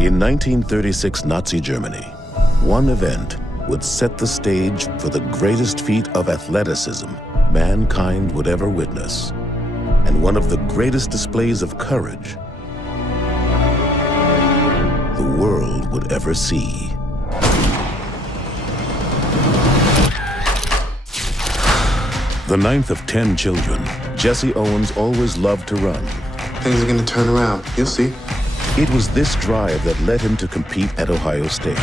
In 1936 Nazi Germany, one event would set the stage for the greatest feat of athleticism mankind would ever witness, and one of the greatest displays of courage the world would ever see. The ninth of 10 children, Jesse Owens always loved to run. Things are gonna turn around, you'll see. It was this drive that led him to compete at Ohio State.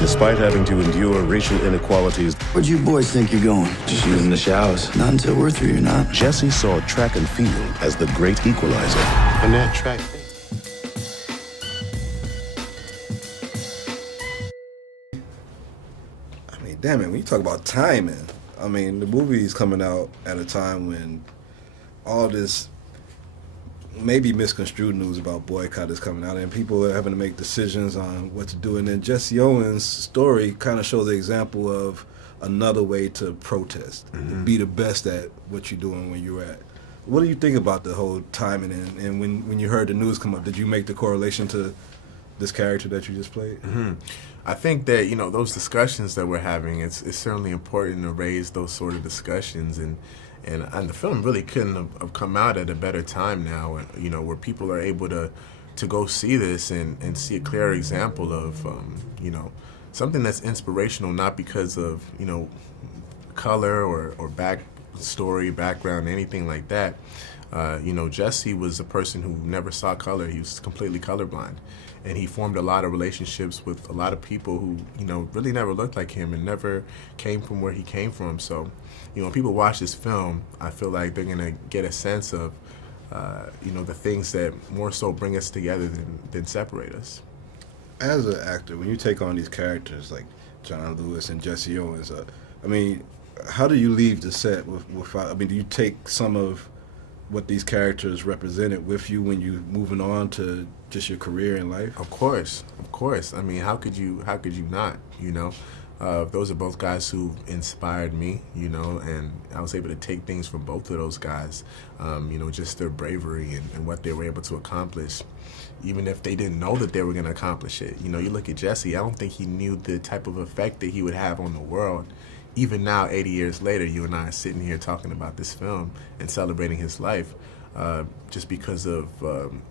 Despite having to endure racial inequalities, where'd you boys think you're going? Just using the showers. Not until we're through, you're not. Jesse saw track and field as the great equalizer. And that track. I mean, damn it, when you talk about timing, I mean, the movie's coming out at a time when all this maybe misconstrued news about boycott is coming out and people are having to make decisions on what to do. And then Jesse Owens' story kind of shows the example of another way to protest, to be the best at what you're doing when you're at. What do you think about the whole timing? And when you heard the news come up, did you make the correlation to this character that you just played? I think that, you know, those discussions that we're having, it's certainly important to raise those sort of discussions, and the film really couldn't have come out at a better time now, you know, where people are able to go see this and see a clear example of, you know, something that's inspirational, not because of, you know, color or backstory, background, anything like that. You know, Jesse was a person who never saw color. He was completely colorblind. And he formed a lot of relationships with a lot of people who, you know, really never looked like him and never came from where he came from. So, you know, when people watch this film, I feel like they're going to get a sense of, you know, the things that more so bring us together than separate us. As an actor, when you take on these characters like John Lewis and Jesse Owens, I mean, how do you leave the set I mean, do you take some of what these characters represented with you when you moving on to just your career in life? Of course. I mean, how could you not, you know? Those are both guys who inspired me, you know, and I was able to take things from both of those guys, you know, just their bravery and what they were able to accomplish, even if they didn't know that they were going to accomplish it. You know, you look at Jesse, I don't think he knew the type of effect that he would have on the world. Even now, 80 years later, you and I are sitting here talking about this film and celebrating his life, just because of,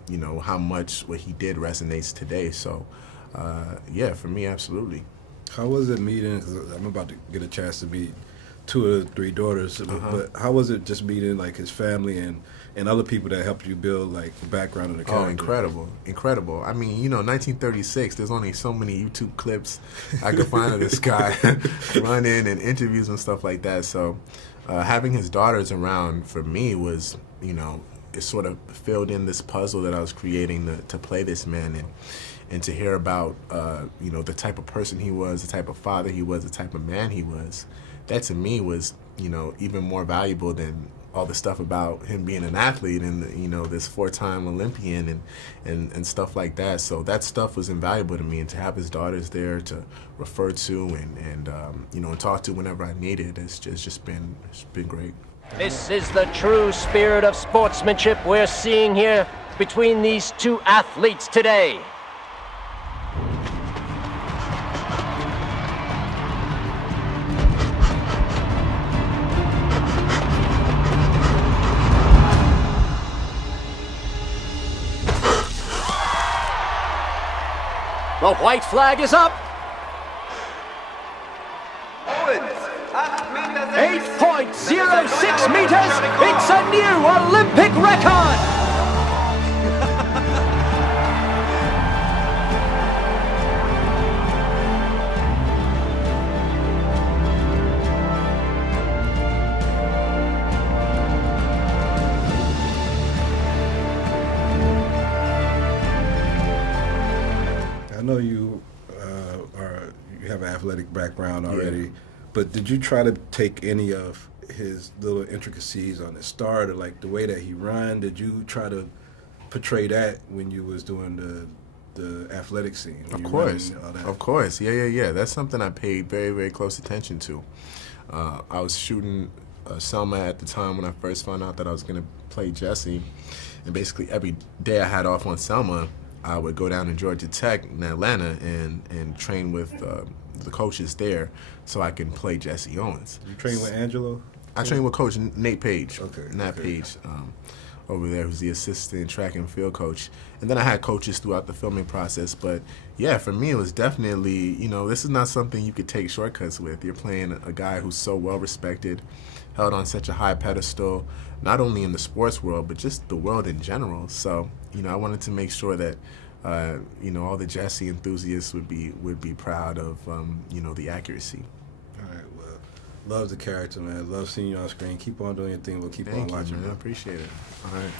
you know, how much what he did resonates today. So, yeah, for me, absolutely. How was it meeting, because I'm about to get a chance to meet 2 or 3 daughters, but how was it just meeting like his family and other people that helped you build like the background of the character? Oh, incredible. I mean, you know, 1936, there's only so many YouTube clips I could find of this guy running and interviews and stuff like that. So having his daughters around for me was, you know, it sort of filled in this puzzle that I was creating to play this man and to hear about, you know, the type of person he was, the type of father he was, the type of man he was. That to me was, you know, even more valuable than all the stuff about him being an athlete and, you know, this 4-time Olympian and stuff like that. So that stuff was invaluable to me, and to have his daughters there to refer to and you know, and talk to whenever I needed, it's just been great. This is the true spirit of sportsmanship we're seeing here between these 2 athletes today. The white flag is up. 8.06 meters. It's a new Olympic record. I know you you have an athletic background already, but did you try to take any of his little intricacies on his start, or like the way that he run? Did you try to portray that when you was doing the athletic scene? Of course, yeah. That's something I paid very, very close attention to. I was shooting Selma at the time when I first found out that I was going to play Jesse, and basically every day I had off on Selma, I would go down to Georgia Tech in Atlanta and train with the coaches there, so I can play Jesse Owens. You train with Angelo? I trained with Coach Nate Page. Okay. Nat Page over there, who's the assistant track and field coach. And then I had coaches throughout the filming process. But yeah, for me, it was definitely, this is not something you could take shortcuts with. You're playing a guy who's so well respected, held on such a high pedestal, not only in the sports world, but just the world in general. So, I wanted to make sure that, all the Jesse enthusiasts would be proud of, the accuracy. All right, well, love the character, man. Love seeing you on screen. Keep on doing your thing. We'll keep on Thank you, watching, man. I bro. appreciate it. All right.